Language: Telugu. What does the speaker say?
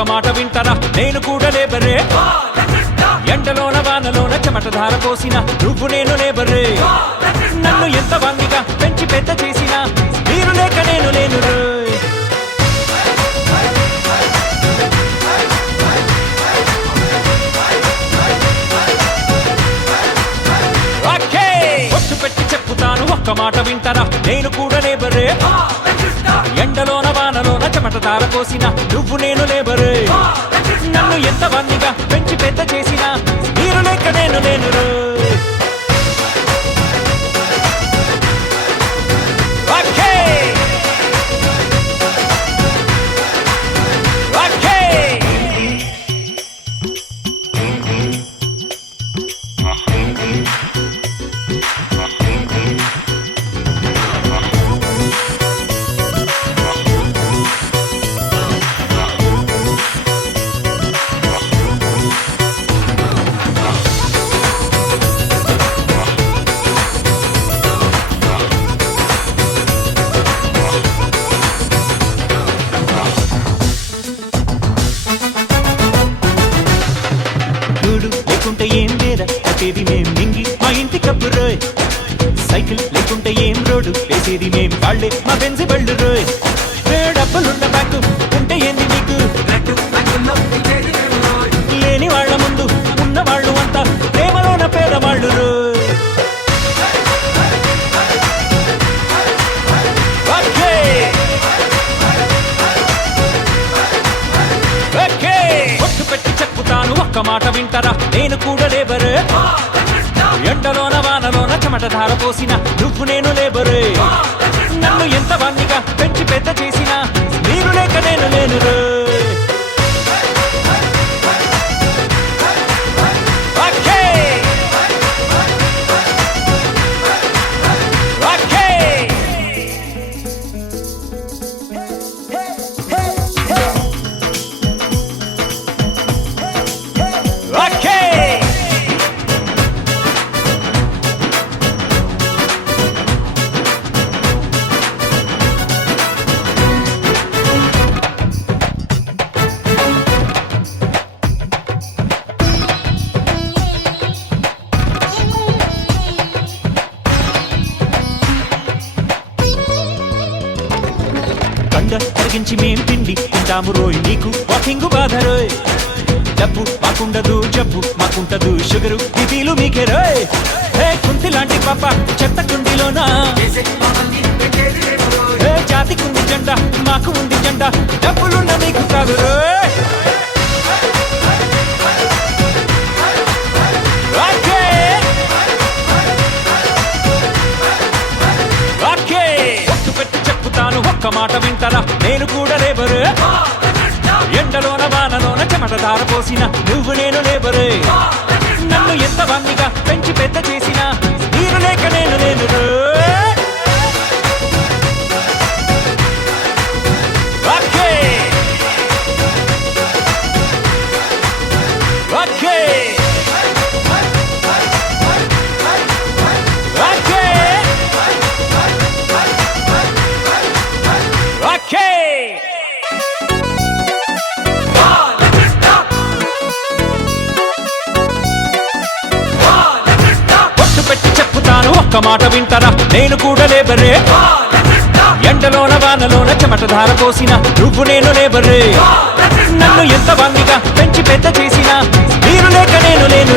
ఒక్క మాట వింటరా? నేను కూడా లేబరే ఎండలోన వానలోన చెమట ధార పోసిన నువ్వు నేను లేబరే నన్ను ఎంత వంగిగా పెంచి పెద్ద చేసిన మీరు లేక నేను లేను పెట్టి చెప్పుతాను ఒక్క మాట వింటరా? నేను కూడా లేబరే ఎండలోన చెమట ధార పోసిన నువ్వు నేను లేబరే. నన్ను ఎంత వన్నిగా పెంచి పెద్ద చేసిన మీరు లేక నేను నేను వేసేది మేం మింగి మా ఇంటి కప్పు రోయ్ సైకిల్ లేకుంటే ఏం రోడ్డు? వేసేది మేం వాళ్ళే మా బెంజి బళ్ళు మాట వింటరా? నేను కూడా లేబరే. ఎండలోన వానలోన చెమట ధార పోసిన నువ్వు నేను లేబరే. నన్ను ఎంత వాణ్ణిగా పెంచి పెద్ద చేసిన మీరు లేక నేను లేనురే. కండ కరిగించి మేం తిండి తింటాము రోయ్ నీకు. వాకింగ్ బాధ రోయ్. డబ్బు మాకుండదు జబ్బు మాకుంటదు షుగరు బిపీలు మీకే రోయ్. హే కుంతి లాంటి పాప చెత్త కుండిలోనా. హే జాతికుంది జెండా మాకు ఉంది జెండా. డబ్బులు మాట వింటరా? నేను కూడా లేబరు. ఎండలోన వానలోన చెమట దార పోసిన నువ్వు నేను లేబరు. నన్ను ఎంత వన్నిగా పెంచి పెద్ద చేసిన నీరు లేక నేను లేను ఒక్క మాట వింటరా? నేను కూడా లేబరే. ఎండలోన వానలోన చెమట ధార పోసిన నువ్వు నేను లేబరే. నన్ను ఎంత వంగిగా పెంచి పెద్ద చేసిన మీరు లేక నేను లేను